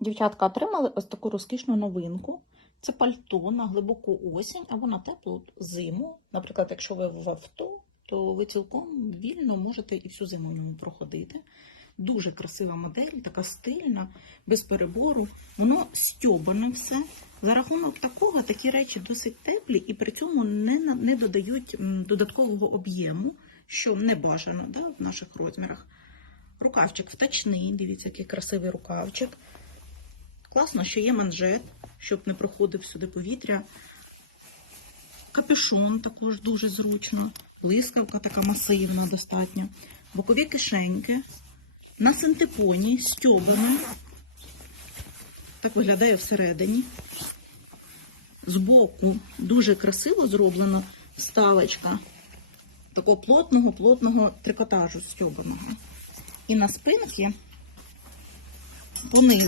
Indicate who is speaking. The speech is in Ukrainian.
Speaker 1: Дівчатка отримали ось таку розкішну новинку. Це пальто на глибоку осінь або на теплу зиму. Наприклад, якщо ви в авто, то ви цілком вільно можете і всю зиму в ньому проходити. Дуже красива модель, така стильна, без перебору. Воно стьобане все. За рахунок такого такі речі досить теплі і при цьому не, не додають додаткового об'єму, що не бажано да, в наших розмірах. Рукавчик втачний, дивіться, який красивий рукавчик. Класно, що є манжет, щоб не проходив сюди повітря. Капюшон також дуже зручно. Блискавка така масивна достатньо. Бокові кишеньки. На синтепоні з тьобами. Так виглядає всередині. Збоку дуже красиво зроблена вставочка такого плотного, плотного трикотажу стьобаного. І на спинці понизу.